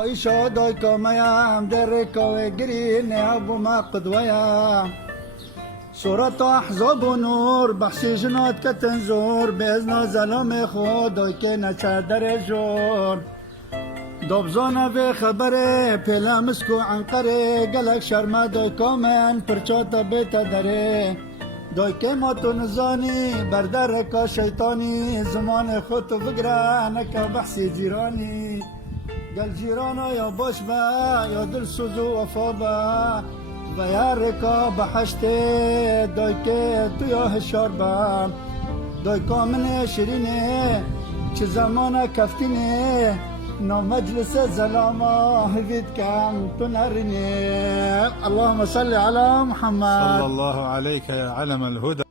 عيشة دويكو ميام دريكو وقرين أبو ما قدويا صورة أحزاب ونور بحسي جنات كتنزور بإذن زلام خود دويكينا چادر جور دوبزانا به خبره پیلا مسکو عنقره گلک شرما دویکو من پرچاتا بیتا داره دویکه ما تو نزانی بردر کا شیطانی زمان خودتو بگره نکا بحثی جیرانی گل جیرانا یا باش با یا دل سوزو وفا با و یا رکا بحشته دویکه تو یا هشار با دویکا من شیرینه چه زمان کفتینه نو مجلس زلاما هفيد كام تنرني اللهم صل على محمد صلى الله عليك يا علم الهدى.